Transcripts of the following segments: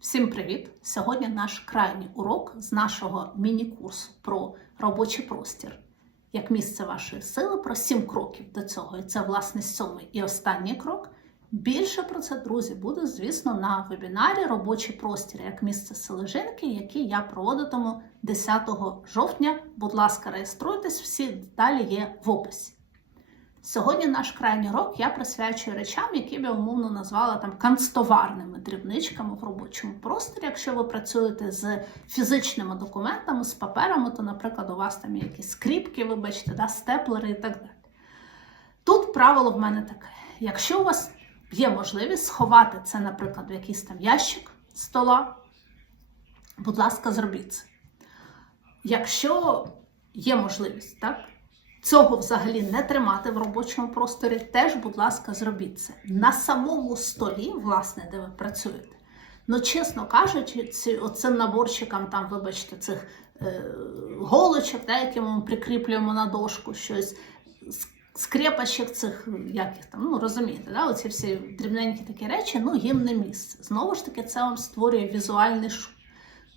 Всім привіт! Сьогодні наш крайній урок з нашого міні-курсу про робочий простір як місце вашої сили про сім кроків до цього. І це, власне, сьомий і останній крок. Більше про це, друзі, буде, звісно, на вебінарі Робочий простір як місце сили жінки, який я проводитиму 10 жовтня. Будь ласка, реєструйтесь, всі деталі є в описі. Сьогодні наш крайній урок я присвячую речам, які б я умовно назвала там канцтоварними дрібничками в робочому просторі. Якщо ви працюєте з фізичними документами, з паперами, то, наприклад, у вас там якісь скріпки, вибачте, да, степлери і так далі. Тут правило в мене таке: якщо у вас є можливість сховати це, наприклад, в якийсь там ящик стола, будь ласка, зробіть це. Якщо є можливість, так? Цього взагалі не тримати в робочому просторі, теж, будь ласка, зробіть це. На самому столі, власне, де ви працюєте. Ну, чесно кажучи, оцим наборчикам, там, вибачте, цих е, голочок, да, які ми прикріплюємо на дошку, щось, скрепочок цих, як там, ну розумієте, да, оці всі дрібненькі такі речі, ну їм не місце. Знову ж таки, це вам створює візуальний.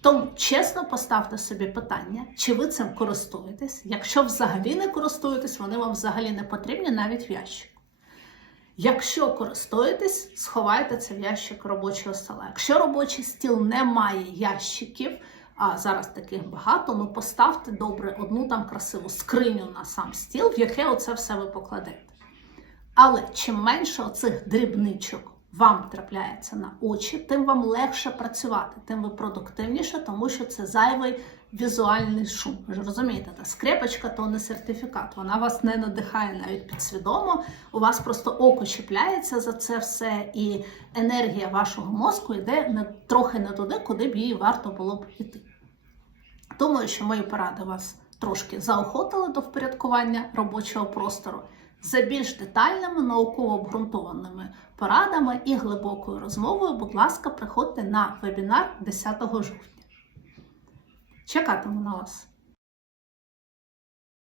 Тому чесно поставте собі питання, чи ви цим користуєтесь. Якщо взагалі не користуєтесь, вони вам взагалі не потрібні навіть в ящику. Якщо користуєтесь, сховайте це в ящик робочого стола. Якщо робочий стіл не має ящиків, а зараз таких багато, ну поставте добре одну там красиву скриню на сам стіл, в яке оце все ви покладете. Але чим менше оцих дрібничок вам трапляється на очі, тим вам легше працювати, тим ви продуктивніше, тому що це зайвий візуальний шум. Ви ж розумієте, та скрепочка то не сертифікат, вона вас не надихає навіть підсвідомо. У вас просто око чіпляється за це все, і енергія вашого мозку йде не, трохи не туди, куди б їй варто було б іти. Думаю, що мої поради вас трошки заохотили до впорядкування робочого простору. За більш детальними, науково обґрунтованими порадами і глибокою розмовою, будь ласка, приходьте на вебінар 10 жовтня. Чекатиму на вас!